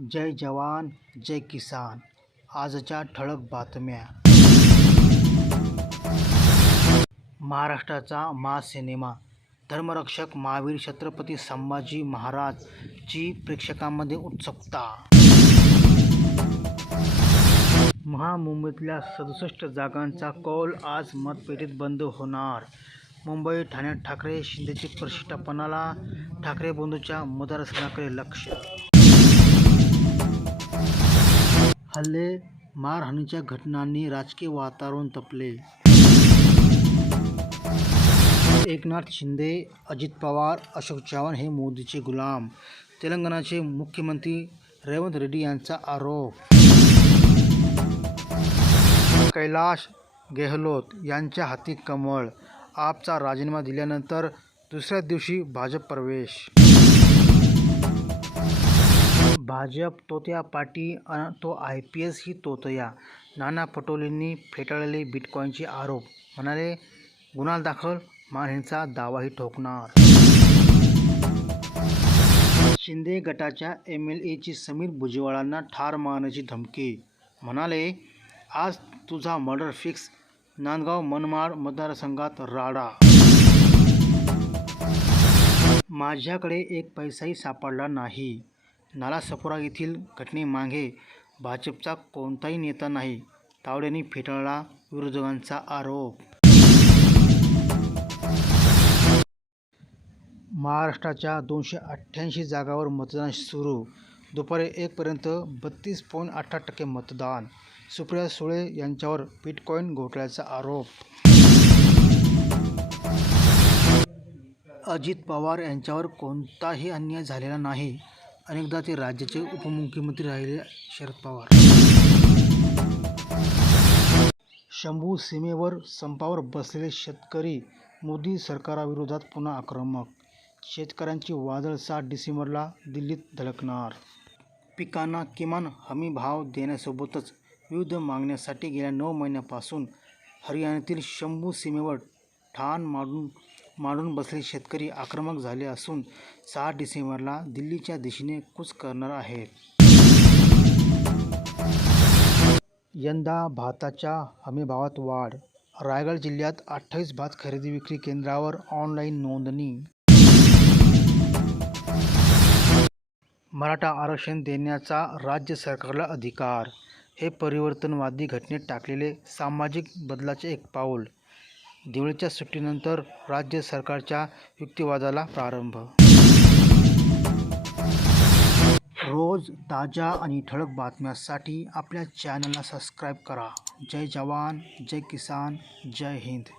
जय जवान जय किसान. आजच्या ठळक बातम्या. महाराष्ट्राचा मा सिनेमा. धर्मरक्षक महावीर छत्रपती संभाजी महाराजची प्रेक्षकांमध्ये उत्सुकता. महामुंबईतल्या सदुसष्ट जागांचा कौल आज मतपेटीत बंद होणार. मुंबई ठाण्यात ठाकरे शिंदेची प्रशिष्ठापणाला ठाकरे बंधूच्या मतदारसंघाकडे लक्ष हल्ले मारहाणीच्या घटनांनी राजकीय वातावरण तपले. एकनाथ शिंदे अजित पवार अशोक चव्हाण हे मोदीचे गुलाम. तेलंगणाचे मुख्यमंत्री रेवंत रेड्डी यांचा आरोप. कैलाश गेहलोत यांच्या हाती कमळ. आपचा राजीनामा दिल्यानंतर दुसऱ्या दिवशी भाजप प्रवेश. भाजप तोत्या पाटी अन तो आय पी एस ही तोतया. नाना पटोलेंनी फेटाळले बिटकॉईनचे आरोप. म्हणाले गुन्हा दाखल मानहानीचा दावाही ठोकणार. शिंदे गटाच्या एम एल एची समीर भुजबळांना ठार मारण्याची धमकी. म्हणाले आज तुझा मर्डर फिक्स. नांदगाव मनमाड मतदारसंघात राडा. माझ्याकडे एक पैसाही सापडला नाही. नालासोपारा येथील घटनेमागे भाजपचा कोणताही नेता नाही. तावडेंनी फेटाळला विरोधकांचा आरोप. महाराष्ट्राच्या दोनशे अठ्ठ्याऐंशी जागावर मतदान सुरू. दुपारी एकपर्यंत बत्तीस पॉईंट अठरा टक्के मतदान. सुप्रिया सुळे यांच्यावर बिटकॉईन घोटाळ्याचा आरोप. अजित पवार यांच्यावर कोणताही अन्याय झालेला नाही. अनेकदा ते राज्याचे उपमुख्यमंत्री राहिले शरद पवार. शंभू सीमेवर संपावर बसलेले शेतकरी मोदी सरकाराविरोधात पुन्हा आक्रमक. शेतकऱ्यांची वादळ सात डिसेंबरला दिल्लीत धडकणार. पिकांना किमान हमी भाव देण्यासोबतच विविध मागण्यासाठी गेल्या नऊ महिन्यापासून हरियाणातील शंभू सीमेवर ठाण मांडून मांडून बसलेले शेतकरी आक्रमक झाले असून सहा डिसेंबरला दिल्लीच्या दिशेने कूच करणार आहेत. यंदा भाताच्या हमीभावात वाढ. रायगड जिल्ह्यात अठ्ठावीस भात खरेदी विक्री केंद्रावर ऑनलाईन नोंदणी. मराठा आरक्षण देण्याचा राज्य सरकारला अधिकार. हे परिवर्तनवादी घटनेत टाकलेले सामाजिक बदलाचे एक पाऊल. दिवाळीच्या सुट्टीनंतर राज्य सरकारच्या युक्तिवादाला प्रारंभ. रोज ताज्या आणि ठळक बातम्यांसाठी आपल्या चॅनलला सबस्क्राईब करा. जय जवान जय किसान जय हिंद.